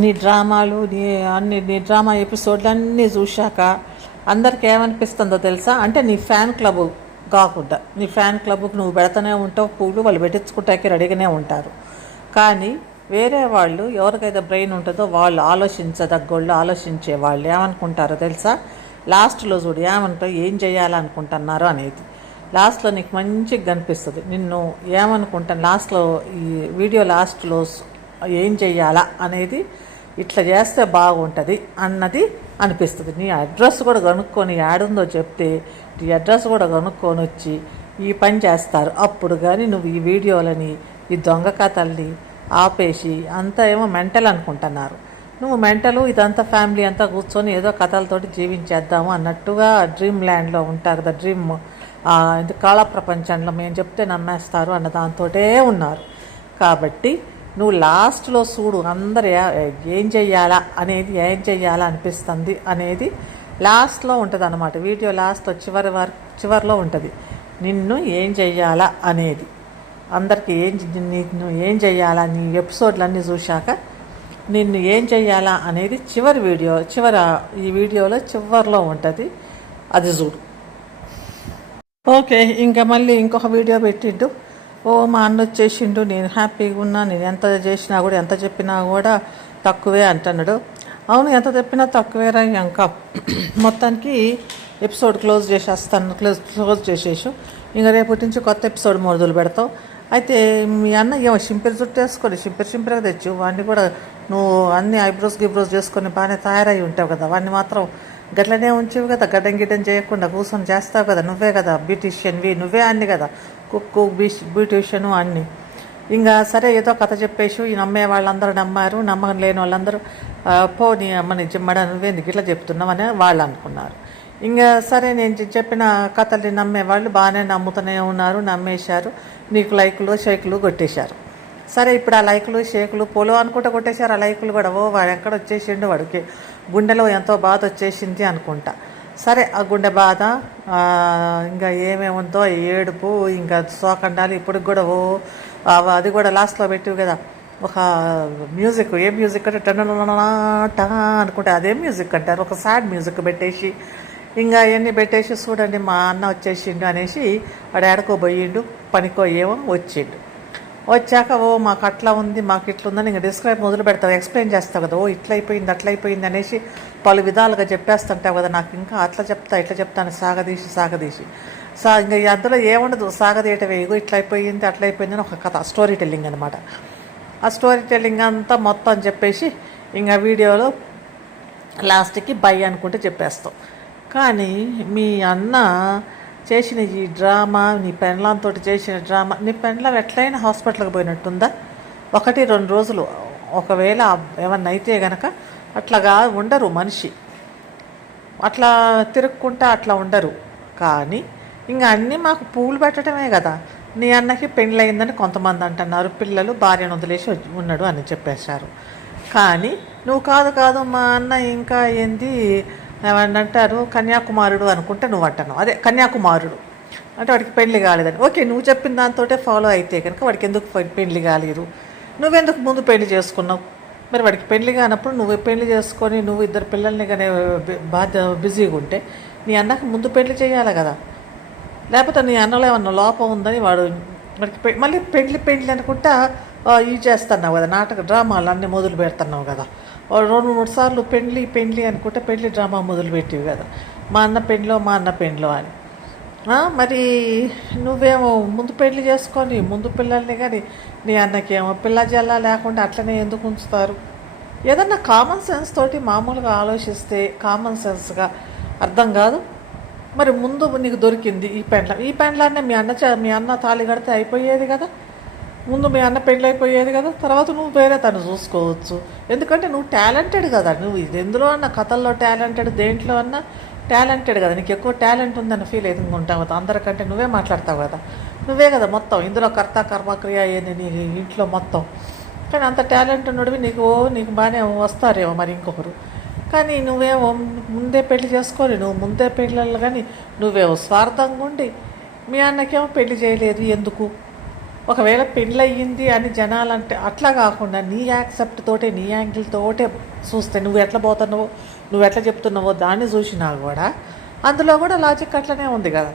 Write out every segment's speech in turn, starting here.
నీ డ్రామాలు నీ డ్రామా ఎపిసోడ్లు అన్నీ చూశాక అందరికి ఏమనిపిస్తుందో తెలుసా? అంటే నీ ఫ్యాన్ క్లబ్ కాకుండా నీ ఫ్యాన్ క్లబ్కి నువ్వు పెడతానే ఉంటావు పూలు, వాళ్ళు పెట్టించుకుంటాకి రెడీగానే ఉంటారు. కానీ వేరే వాళ్ళు ఎవరికైతే బ్రెయిన్ ఉంటుందో వాళ్ళు ఆలోచించదగ్గోళ్ళు, ఆలోచించే వాళ్ళు ఏమనుకుంటారో తెలుసా? లాస్ట్లో చూడు ఏమంటావు, ఏం చేయాలనుకుంటున్నారు అనేది లాస్ట్లో నీకు మంచిగా కనిపిస్తుంది. నిన్ను ఏమనుకుంటాను లాస్ట్లో, ఈ వీడియో లాస్ట్లో ఏం చెయ్యాలా అనేది, ఇట్లా చేస్తే బాగుంటుంది అన్నది అనిపిస్తుంది. నీ అడ్రస్ కూడా కనుక్కొని యాడుందో చెప్తే నీ అడ్రస్ కూడా కనుక్కొని వచ్చి ఈ పని చేస్తారు. అప్పుడు కానీ నువ్వు ఈ వీడియోలని, ఈ దొంగ కథల్ని ఆపేసి అంతా ఏమో మెంటల్ అనుకుంటున్నారు. నువ్వు మెంటలు, ఇదంతా ఫ్యామిలీ అంతా కూర్చొని ఏదో కథలతోటి జీవించేద్దాము అన్నట్టుగా డ్రీమ్ ల్యాండ్లో ఉంటారు కదా, డ్రీమ్ ఇది కళ ప్రపంచంలో మేము చెప్తే నమ్మేస్తారు అన్న దాంతోటే ఉన్నారు. కాబట్టి నువ్వు లాస్ట్లో చూడు, అందరు ఏం చెయ్యాలా అనేది, ఏం చెయ్యాలా అనిపిస్తుంది అనేది లాస్ట్లో ఉంటుంది అన్నమాట. వీడియో లాస్ట్లో చివరిలో ఉంటుంది నిన్ను ఏం చెయ్యాలా అనేది. అందరికీ నిన్ను ఏం చెయ్యాలా, నీ ఎపిసోడ్లన్నీ చూశాక నిన్ను ఏం చెయ్యాలా అనేది ఈ వీడియోలో చివరిలో ఉంటుంది, అది చూడు. ఓకే, ఇంకా మళ్ళీ ఇంకొక వీడియో పెట్టిండు. మా అన్న వచ్చేసిండు, నేను హ్యాపీగా ఉన్నా, నేను ఎంత చేసినా కూడా ఎంత చెప్పినా కూడా తక్కువే అంటున్నాడు. అవును, ఎంత చెప్పినా తక్కువేరా. ఇంకా మొత్తానికి ఎపిసోడ్ క్లోజ్ చేసేసు. ఇంకా రేపటి నుంచి కొత్త ఎపిసోడ్ మొదలు పెడతావు. అయితే మీ అన్న ఏమో సింపిరి చుట్టేసుకొని సింపిరిగా తెచ్చు, వాడిని కూడా నువ్వు అన్ని ఐబ్రోస్ చేసుకొని బాగానే తయారై ఉంటావు కదా, వాడిని మాత్రం గట్లనే ఉంచేవి కదా, గడ్డం చేయకుండా కూర్చొని చేస్తావు కదా, నువ్వే కదా బ్యూటీషియన్వి, నువ్వే అన్ని కదా, కుక్కు బ్యూటీషియను అన్నీ. ఇంకా సరే ఏదో కథ చెప్పేసి ఈ నమ్మే వాళ్ళందరూ నమ్మారు, నమ్మకం లేని వాళ్ళందరూ నీ అమ్మని జిమ్మడ నువ్వేందుకు ఇట్లా చెప్తున్నావు అని వాళ్ళు అనుకున్నారు. ఇంకా సరే నేను చెప్పిన కథల్ని నమ్మేవాళ్ళు బాగానే నమ్ముతూనే ఉన్నారు, నమ్మేశారు, నీకు లైకులు షేకులు కొట్టేశారు. సరే ఇప్పుడు ఆ లైకులు షేకులు పోలో అనుకుంటా కొట్టేశారు. ఆ లైకులు కూడా వాడు ఎక్కడ వచ్చేసిండు, వాడికి గుండెలో ఎంతో బాధ వచ్చేసింది అనుకుంటా. సరే ఆ గుండె బాధ, ఇంకా ఏమేముందో ఏడుపు, ఇంకా సోకండాలు ఇప్పటికి కూడా అది కూడా లాస్ట్లో పెట్టివు కదా ఒక మ్యూజిక్. ఏ మ్యూజిక్ అంటే టా అనుకుంటే అదే మ్యూజిక్ అంటారు, ఒక సాడ్ మ్యూజిక్ పెట్టేసి ఇంకా అవన్నీ పెట్టేసి చూడండి మా అన్న వచ్చేసిండు అనేసి వాడు ఏడకోబోయిండు, పనికో ఏమో వచ్చిండు. వచ్చాక మాకు అట్లా ఉంది, మాకు ఇట్లా ఉందని ఇంకా డిస్క్రైబ్ మొదలు పెడతావు, ఎక్స్ప్లెయిన్ చేస్తావు కదా, ఇట్లా అయిపోయింది అనేసి పలు విధాలుగా చెప్పేస్తుంటావు కదా. నాకు ఇంకా అట్లా చెప్తా ఇట్లా చెప్తాను సాగదీసి ఇంకా అందులో ఏముండదు, సాగదీయటమే, ఇగో ఇట్లా అయిపోయింది అట్లా అయిపోయింది అని ఒక కథ, స్టోరీ టెల్లింగ్ అనమాట. ఆ స్టోరీ టెల్లింగ్ అంతా మొత్తం చెప్పేసి ఇంకా వీడియోలో లాస్ట్కి బై అనుకుంటే చెప్పేస్తావు. కానీ మీ అన్న చేసిన ఈ డ్రామా, నీ పెండ్లంతో చేసిన డ్రామా, నీ పెండ్లం ఎట్లయినా హాస్పిటల్కి పోయినట్టుందా? 1-2 రోజులు ఒకవేళ ఏమన్నా అయితే గనక అట్లాగా ఉండరు మనిషి, అట్లా తిరుక్కుంటా అట్లా ఉండరు. కానీ ఇంకా అన్నీ మాకు పూలు పెట్టడమే కదా. నీ అన్నకి పెళ్ళయిందని కొంతమంది అంటున్నారు, పిల్లలు భార్యను వదిలేసి ఉన్నాడు అని చెప్పేశారు. కానీ నువ్వు కాదు మా అన్న ఇంకా ఏంది ఏమంటారు కన్యాకుమారుడు అనుకుంటే నువ్వు అంటున్నావు, అదే కన్యాకుమారుడు అంటే వాడికి పెళ్లి కాలేదని. ఓకే, నువ్వు చెప్పిన దాంతో ఫాలో అయితే కనుక వాడికి ఎందుకు పెళ్లి కాలేరు, నువ్వెందుకు ముందు పెళ్లి చేసుకున్నావు? మరి వాడికి పెళ్లి కానప్పుడు నువ్వు పెళ్లి చేసుకొని నువ్వు 2 పిల్లల్ని కానీ బిజీగా ఉంటే నీ అన్నకు ముందు పెళ్లి చేయాలి కదా. లేకపోతే నీ అన్నలో ఏమన్నా లోపం ఉందని వాడికి మళ్ళీ పెళ్లి అనుకుంటా చేస్తున్నావు కదా, నాటక డ్రామాలు అన్నీ మొదలు పెడుతున్నావు కదా. 2-3 సార్లు పెళ్లి అనుకుంటే పెళ్లి డ్రామా మొదలుపెట్టివి కదా, మా అన్న పెండ్లో అని. మరి నువ్వేమో ముందు పెళ్లి చేసుకొని ముందు పిల్లల్ని కానీ నీ అన్నకేమో పిల్ల జల్లా లేకుండా అట్లనే ఎందుకు ఉంచుతారు? ఏదన్నా కామన్ సెన్స్ తోటి మామూలుగా ఆలోచిస్తే కామన్ సెన్స్గా అర్థం కాదు. మరి ముందు నీకు దొరికింది ఈ పెండ్లాన్నే మీ అన్న తాళి కడితే అయిపోయేది కదా, ముందు మీ అన్న పెళ్ళి అయిపోయేది కదా, తర్వాత నువ్వు వేరే తను చూసుకోవచ్చు. ఎందుకంటే నువ్వు టాలెంటెడ్ కదా, నువ్వు ఇది ఎందులో అన్నా కథల్లో టాలెంటెడ్, దేంట్లో అన్నా టాలెంటెడ్ కదా, నీకు ఎక్కువ టాలెంట్ ఉందని ఫీల్ అవుతుంటావు కదా, అందరికంటే నువ్వే మాట్లాడతావు కదా, నువ్వే కదా మొత్తం ఇందులో కర్త కర్మక్రియ అయ్యేది నీ ఇంట్లో మొత్తం. కానీ అంత టాలెంట్ ఉన్నడివి నీకు బాగానే వస్తారేమో మరి ఇంకొకరు. కానీ నువ్వేమో ముందే పెళ్లి చేసుకొని నువ్వు ముందే పెళ్ళాలి, కానీ నువ్వేమో స్వార్థంగా ఉండి మీ అన్నకేమో పెళ్లి చేయలేదు ఎందుకు? ఒకవేళ పెళ్ళయింది అని జనాలు అంటే అట్లా కాకుండా నీ యాక్సెప్ట్ తోటే నీ యాంగిల్ తోటే చూస్తే నువ్వు ఎట్లా పోతున్నావో నువ్వు ఎట్లా చెప్తున్నావో దాన్ని చూసినా కూడా అందులో కూడా లాజిక్ అట్లనే ఉంది కదా.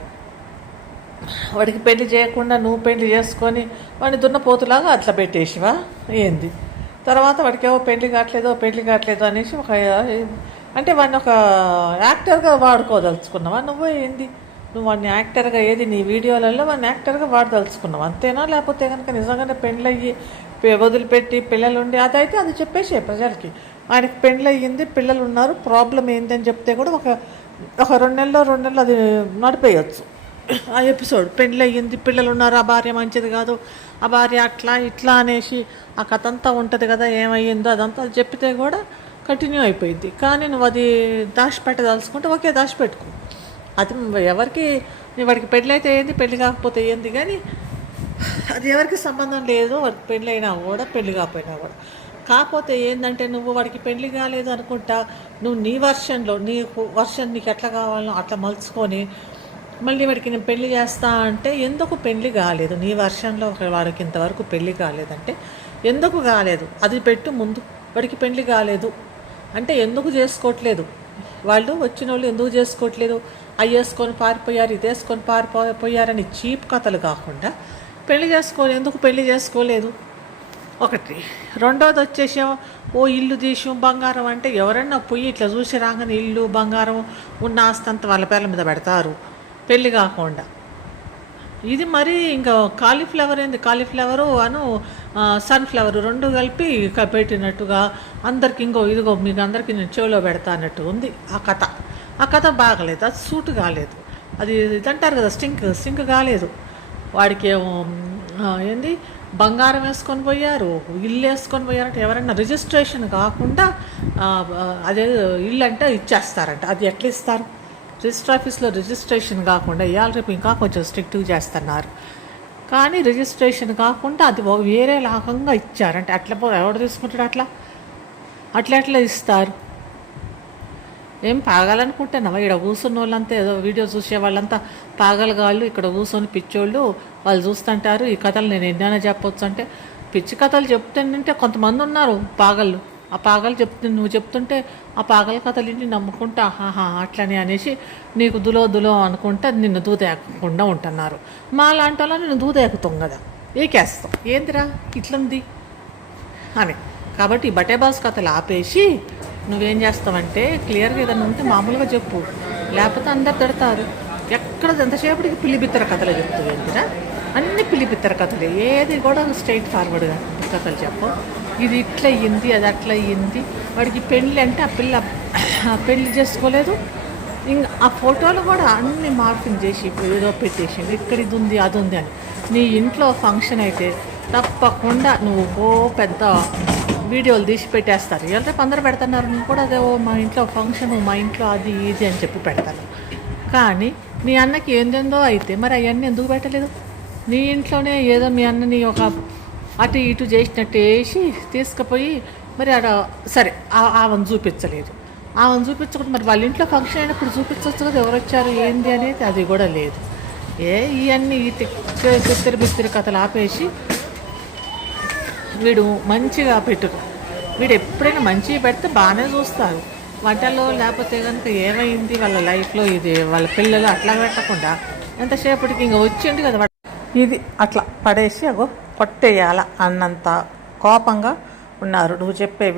వాడికి పెళ్లి చేయకుండా నువ్వు పెళ్లి చేసుకొని వాడిని దున్నపోతులాగా అట్లా పెట్టేసివా ఏంది? తర్వాత వాడికేమో పెళ్లి కావట్లేదు అనేసి అంటే వాడిని ఒక యాక్టర్గా వాడుకోదలుచుకున్నావా నువ్వు ఏంది? నువ్వు వాడిని యాక్టర్గా నీ వీడియోలలో వాడిని యాక్టర్గా వాడదలుచుకున్నావు అంతేనా? లేకపోతే కనుక నిజంగానే పెళ్ళయ్యి వదిలిపెట్టి పిల్లలు ఉండి అదైతే అది చెప్పేసే ప్రజలకి ఆయనకి పెళ్ళయ్యింది, పిల్లలు ఉన్నారు, ప్రాబ్లం ఏంటి అని చెప్తే కూడా ఒక 2 నెలలు అది నడిపేయచ్చు ఆ ఎపిసోడ్. పెళ్ళయ్యింది, పిల్లలు ఉన్నారు, ఆ భార్య మంచిది కాదు, ఆ భార్య అట్లా ఇట్లా అనేసి ఆ కథ అంతా ఉంటుంది కదా, ఏమయ్యిందో అదంతా అది చెప్తే కూడా కంటిన్యూ అయిపోయింది. కానీ నువ్వు అది దాచిపెట్టదలుచుకుంటే ఓకే దాచిపెట్టుకో. అది ఎవరికి వాడికి పెళ్ళి అయితే ఏంది, పెళ్ళి కాకపోతే ఏంది, కానీ అది ఎవరికి సంబంధం లేదు. వాడికి పెళ్ళి అయినా కూడా పెళ్ళి కాకపోయినా కూడా. కాకపోతే ఏంటంటే నువ్వు వాడికి పెళ్ళి కాలేదు అనుకుంటా నువ్వు నీ వర్షన్లో నీకు ఎట్లా కావాలో అట్లా మలుచుకొని మళ్ళీ వాడికి నేను పెళ్లి చేస్తా అంటే ఎందుకు పెళ్ళి కాలేదు నీ వర్షన్లో? వాడికి ఇంతవరకు పెళ్ళి కాలేదంటే ఎందుకు కాలేదు అది పెట్టు ముందు. వాడికి పెళ్ళి కాలేదు అంటే ఎందుకు చేసుకోవట్లేదు, వాళ్ళు వచ్చిన వాళ్ళు ఎందుకు చేసుకోవట్లేదు, అవి వేసుకొని పారిపోయారు, ఇది వేసుకొని పారిపోయారని చీప్ కథలు కాకుండా ఎందుకు పెళ్లి చేసుకోలేదు ఒకటి. రెండోది వచ్చేసాం ఇల్లు తీసి బంగారం అంటే ఎవరన్నా పోయి ఇట్లా చూసి రాగానే ఇల్లు బంగారం ఉన్న ఆస్తంతా వాళ్ళ పేర్ల మీద పెడతారు పెళ్ళి కాకుండా. ఇది మరి ఇంకా కాలీఫ్లవరు సన్ఫ్లవర్ 2 కలిపి పెట్టినట్టుగా అందరికి ఇదిగో మీకు అందరికీ నేను చెవిలో పెడతా అన్నట్టు ఉంది ఆ కథ బాగలేదు, అది సూట్ కాలేదు, అది ఇదంటారు కదా సింక్ కాలేదు. వాడికి ఏమో ఏంది బంగారం వేసుకొని పోయారు, ఇల్లు వేసుకొని పోయారంటే ఎవరైనా రిజిస్ట్రేషన్ కాకుండా అదే ఇల్లు అంటే ఇచ్చేస్తారంట. అది ఎట్లా ఇస్తారు? రిజిస్టర్ ఆఫీస్లో రిజిస్ట్రేషన్ కాకుండా ఇవాళ రేపు ఇంకా కొంచెం స్ట్రిక్ట్గా చేస్తున్నారు, కానీ రిజిస్ట్రేషన్ కాకుండా అది వేరే లాగంగా ఇచ్చారంటే ఎవడు తీసుకుంటాడు? అట్లా ఇస్తారు. ఏం పాగాలనుకుంటున్నావా? ఇక్కడ కూర్చున్న వాళ్ళంతా ఏదో వీడియో చూసే వాళ్ళంతా పాగలగాళ్ళు, ఇక్కడ కూర్చొని పిచ్చోళ్ళు వాళ్ళు చూస్తుంటారు. ఈ కథలు నేను ఎన్నైనా చెప్పొచ్చు అంటే పిచ్చి కథలు చెప్తుంటే కొంతమంది ఉన్నారు పాగళ్ళు. ఆ పాగలు నువ్వు చెప్తుంటే ఆ పాగల కథలు ఇంటి నమ్ముకుంటా అట్లని అనేసి నీకు దులో అనుకుంటే నిన్ను దూదేయకుండా ఉంటున్నారు. మా లాంటి వాళ్ళ నిన్ను దూదేకుతాం కదా, ఏకేస్తాం ఏందిరా ఇట్లుంది అని. కాబట్టి ఈ బటేబాస్ కథలు ఆపేసి నువ్వేం చేస్తావంటే క్లియర్గా ఏదైనా ఉంటే మామూలుగా చెప్పు, లేకపోతే అందరు తిడతారు. ఎక్కడ ఎంతసేపటికి పిల్లిబిత్తర కథలు చెప్తావు ఏంటిరా? అన్ని పిల్లిబిత్తర కథలే, ఏది కూడా స్ట్రైట్ ఫార్వర్డ్గా కథలు చెప్పు. ఇది ఇట్లా అయ్యింది, అది అట్లా అయ్యింది, వాడికి పెళ్ళి అంటే ఆ పిల్ల పెళ్ళి చేసుకోలేదు, ఇంకా ఆ ఫోటోలు కూడా అన్ని మార్పింగ్ చేసి ఏదో పెట్టేసింది, ఇక్కడ ఇది ఉంది అది ఉంది అని. నీ ఇంట్లో ఫంక్షన్ అయితే తప్పకుండా నువ్వు పెద్ద వీడియోలు తీసి పెట్టేస్తారు. రేపు అందరూ పెడుతున్నారు, నువ్వు కూడా అదే మా ఇంట్లో ఫంక్షన్, మా ఇంట్లో అది ఇది అని చెప్పి పెడతాను. కానీ మీ అన్నకి ఏందేందో అయితే మరి అవన్నీ ఎందుకు పెట్టలేదు? నీ ఇంట్లోనే ఏదో మీ అన్నని ఒక అటు ఇటు చేసినట్టు వేసి తీసుకుపోయి మరి ఆడ సరే ఆమెను చూపించలేదు. ఆమెను చూపించకుండా మరి వాళ్ళ ఇంట్లో ఫంక్షన్ అయినప్పుడు చూపించవచ్చు కదా, ఎవరు వచ్చారు ఏంది అనేది అది కూడా లేదు. ఇవన్నీ ఈ బిత్తిరి కథలు ఆపేసి వీడు మంచిగా పెట్టుకో. వీడు ఎప్పుడైనా మంచిగా పెడితే బాగానే చూస్తారు వంటల్లో, లేకపోతే కనుక ఏమైంది వాళ్ళ లైఫ్లో ఇది వాళ్ళ పిల్లలు అట్లా పెట్టకుండా ఎంతసేపటికి ఇంకా వచ్చింది కదా ఇది అట్లా పడేసి కొట్టేయాల అన్నంత కోపంగా ఉన్నారు నువ్వు చెప్పేవి.